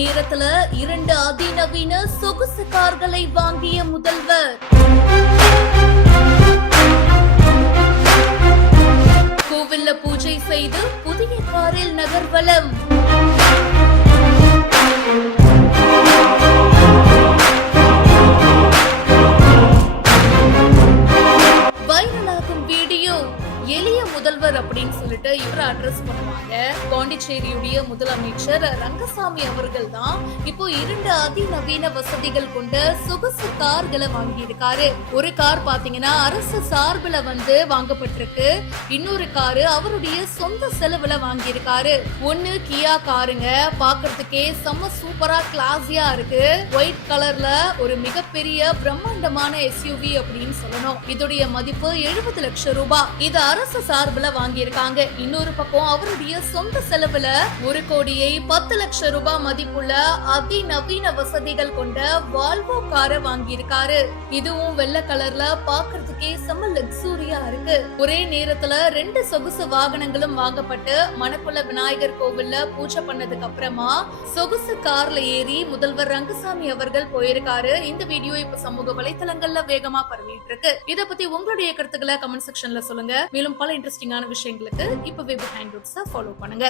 நேரத்துல 2 அதிநவீன சொகுசு கார்களை வாங்கிய முதல்வர். கோவில்ல பூஜை செய்து புதிய காரில் நகர்வலம். வைரலாகும் வீடியோ. எளிய முதல்வர் அப்படின்னு சொல்லிட்டு இவரை அட்ரஸ் பண்ணுவாங்க. பாண்டிச்சேரியுடைய முதலமைச்சர் ரங்கசாமி அவர்கள் தான் இப்போ 2 அதிநவீன வசதிகள் கொண்ட சொகுசு கார்களை வாங்கி இருக்காரு. ஒரு கார் பாத்தீங்கன்னா அரசு சார்பில் வாங்கப்பட்டிருக்கு. இன்னொரு காரு அவருடைய சொந்த செலவுல வாங்கி இருக்காரு. ஒன்னு கியா காருங்க, பாக்குறதுக்கே செம்ம சூப்பரா கிளாஸியா இருக்கு. ஒயிட் கலர்ல ஒரு மிகப்பெரிய பிரம்மாண்டமான எஸ்யூவி அப்படின்னு சொல்லணும். இதோடைய மதிப்பு 70 லட்சம் ரூபாய். இது அரசு சார்பில் வாங்கி இருக்காங்க. இன்னொரு பக்கம் அவருடைய சொந்த செலவுல 1,10 லட்சம் ரூபாய் மதிப்புள்ள அதிநவீன வசதிகள் கொண்ட வால்வோ காரை வாங்கி இருக்காரு. இதுவும் வெள்ளை கலர்ல பாக்குறதுக்கே செம்ம லக்ஸூரியா இருக்கு. ஒரே நேரத்துல 2 சொகுசு வாகனங்களும் வாங்கப்பட்டு மணக்குள விநாயகர் கோவில்ல பூஜை பண்ணதுக்கு அப்புறமா சொகுசு கார்ல ஏறி முதல்வர் ரங்கசாமி அவர்கள் போயிருக்காரு. இந்த வீடியோ இப்ப சமூக வலைதளங்கள்ல வேகமா பரவிட்டு இருக்கு. இத பத்தி உங்களுடைய கருத்துக்களை கமெண்ட் செக்ஷன்ல சொல்லுங்க. மேலும் பல இன்ட்ரெஸ்டிங்கான விஷயங்களுக்கு இப்பவே பிஹைண்ட் ரூட்ஸை ஃபாலோ பண்ணுங்க.